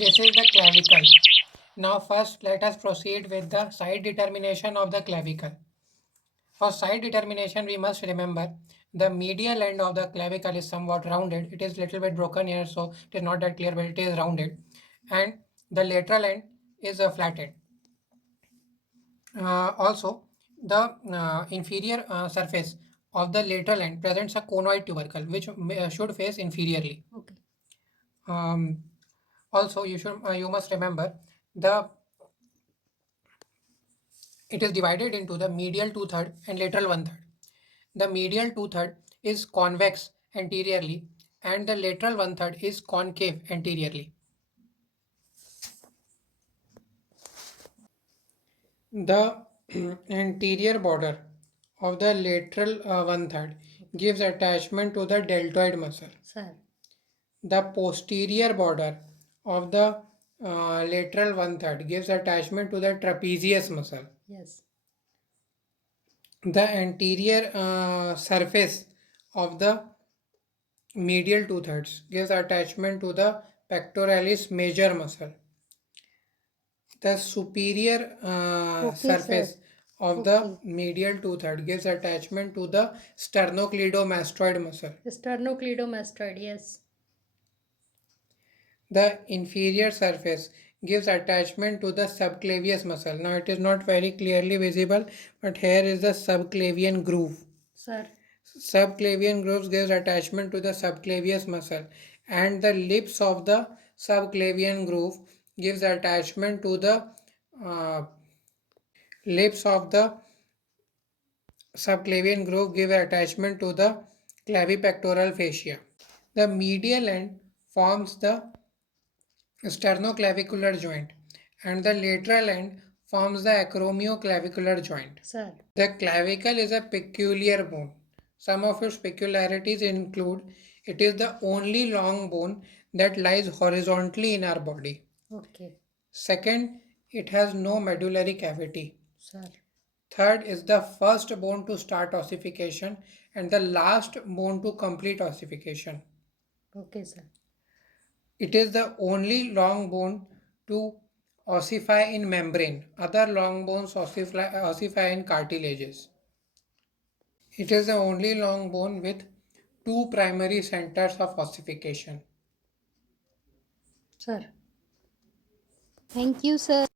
This is the clavicle. Now first let us proceed with the side determination of the clavicle. For side determination we must remember the medial end of the clavicle is somewhat rounded. It is little bit broken here, so it is not that clear, but it is rounded. And the lateral end is flattened. Also, the inferior surface of the lateral end presents a conoid tubercle which should face inferiorly. Okay. Um, Also, you must remember the it is divided into the medial two-third and lateral one-third. The medial two-third is convex anteriorly and the lateral one-third is concave anteriorly. The anterior border of the lateral one-third gives attachment to the deltoid muscle. Sir. The posterior border of the lateral one-third gives attachment to the trapezius muscle. Yes. The anterior surface of the medial two-thirds gives attachment to the pectoralis major muscle. The superior Okay, sir. surface of the Okay. medial two-third gives attachment to the sternocleidomastoid muscle. Sternocleidomastoid, yes. The inferior surface gives attachment to the subclavius muscle. Now it is not very clearly visible, but here is the subclavian groove. Sir. Subclavian grooves gives attachment to the subclavius muscle, and the lips of the subclavian groove gives attachment to the uh, lips of the subclavian groove give attachment to the clavipectoral fascia. The medial end forms the sternoclavicular joint and the lateral end forms the acromioclavicular joint. Sir. The clavicle is a peculiar bone. Some of its peculiarities include it is the only long bone that lies horizontally in our body. Okay. Second, it has no medullary cavity. Sir. Third, is the first bone to start ossification and the last bone to complete ossification. Okay, sir. It is the only long bone to ossify in membrane. Other long bones ossify in cartilages. It is the only long bone with two primary centers of ossification. Sir. Thank you, sir.